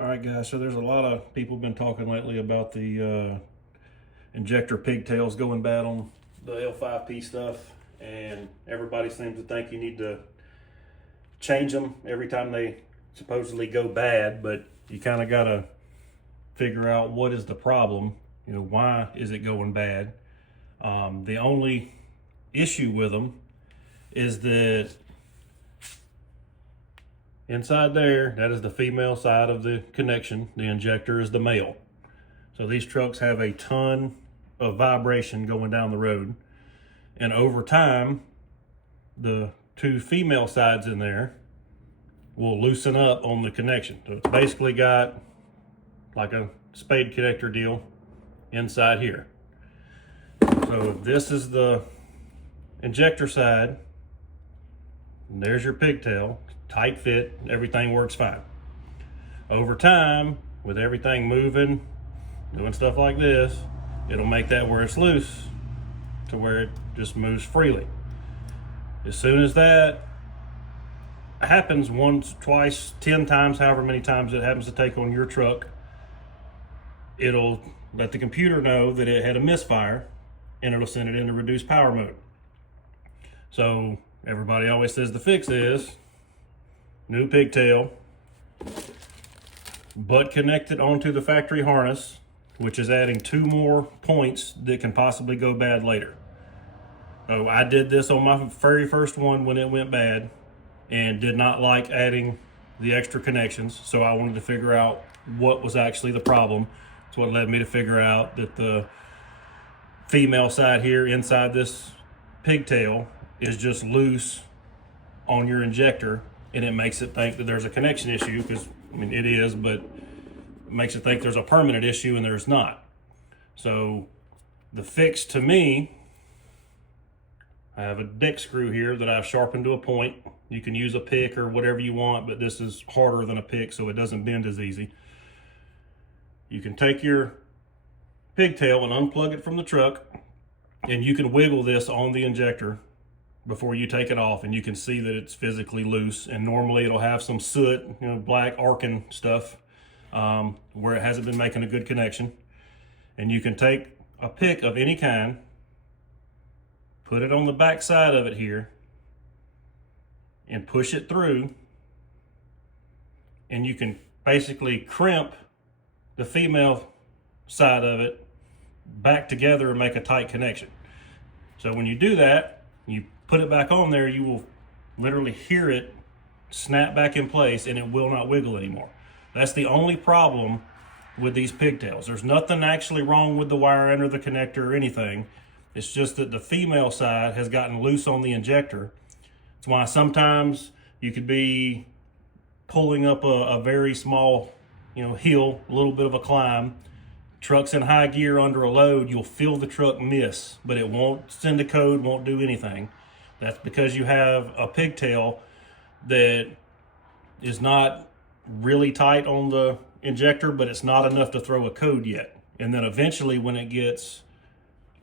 All right, guys, so there's a lot of people been talking lately about the injector pigtails going bad on the L5p stuff, and everybody seems to think you need to change them every time they supposedly go bad, but you kind of got to figure out what is the problem, why is it going bad. The only issue with them is that inside there, that is the female side of the connection. The injector is the male. So these trucks have a ton of vibration going down the road. And over time, the two female sides in there will loosen up on the connection. So it's basically got like a spade connector deal inside here. So this is the injector side. And there's your pigtail. Tight fit, everything works fine. Over time, with everything moving, doing stuff like this, it'll make that where it's loose to where it just moves freely. As soon as that happens once, twice, 10 times, however many times it happens to take on your truck, it'll let the computer know that it had a misfire and it'll send it into reduced power mode. So everybody always says the fix is new pigtail, but connected onto the factory harness, which is adding 2 more points that can possibly go bad later. So I did this on my very first one when it went bad and did not like adding the extra connections. So I wanted to figure out what was actually the problem. That's what led me to figure out that the female side here inside this pigtail is just loose on your injector, and it makes it think that there's a connection issue, because I mean it is, but it makes it think there's a permanent issue and there's not. So the fix to me, I have a deck screw here that I've sharpened to a point. You can use a pick or whatever you want, but this is harder than a pick, so it doesn't bend as easy. You can take your pigtail and unplug it from the truck, and you can wiggle this on the injector before you take it off, and you can see that it's physically loose. And normally it'll have some soot, black arcing stuff, where it hasn't been making a good connection. And you can take a pick of any kind, put it on the back side of it here, and push it through, and you can basically crimp the female side of it back together and make a tight connection. So when you do that, you put it back on there, you will literally hear it snap back in place and it will not wiggle anymore. That's the only problem with these pigtails. There's nothing actually wrong with the wire under the connector or anything. It's just that the female side has gotten loose on the injector. That's why sometimes you could be pulling up a very small, hill, a little bit of a climb. Truck's in high gear under a load, you'll feel the truck miss, but it won't send a code, won't do anything. That's because you have a pigtail that is not really tight on the injector, but it's not enough to throw a code yet. And then eventually when it gets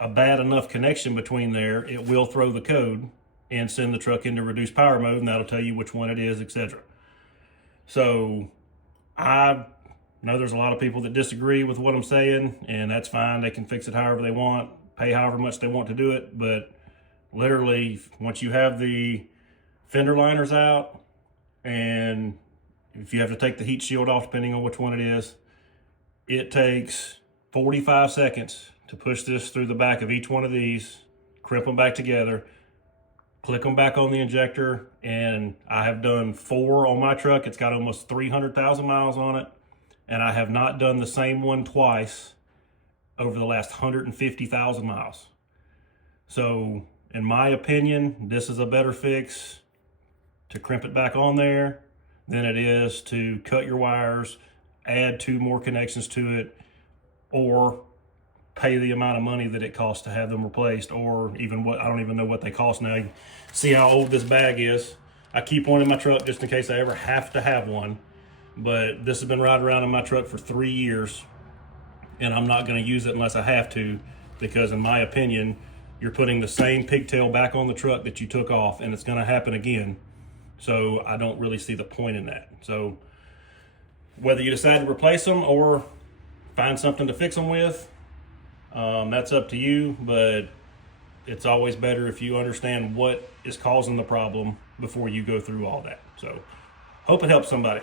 a bad enough connection between there, it will throw the code and send the truck into reduced power mode, and that'll tell you which one it is, etc. So I know there's a lot of people that disagree with what I'm saying, and that's fine. They can fix it however they want, pay however much they want to do it. But literally, once you have the fender liners out, and if you have to take the heat shield off, depending on which one it is, it takes 45 seconds to push this through the back of each one of these, crimp them back together, click them back on the injector, and I have done 4 on my truck. It's got almost 300,000 miles on it. And I have not done the same one twice over the last 150,000 miles. So in my opinion, this is a better fix to crimp it back on there than it is to cut your wires, add 2 more connections to it, or pay the amount of money that it costs to have them replaced, or even what, I don't even know what they cost now. You see how old this bag is. I keep one in my truck just in case I ever have to have one. But this has been riding around in my truck for 3 years, and I'm not going to use it unless I have to, because in my opinion, you're putting the same pigtail back on the truck that you took off, and it's going to happen again. So I don't really see the point in that. So Whether you decide to replace them or find something to fix them with, that's up to you, but it's always better if you understand what is causing the problem before you go through all that. So hope it helps somebody.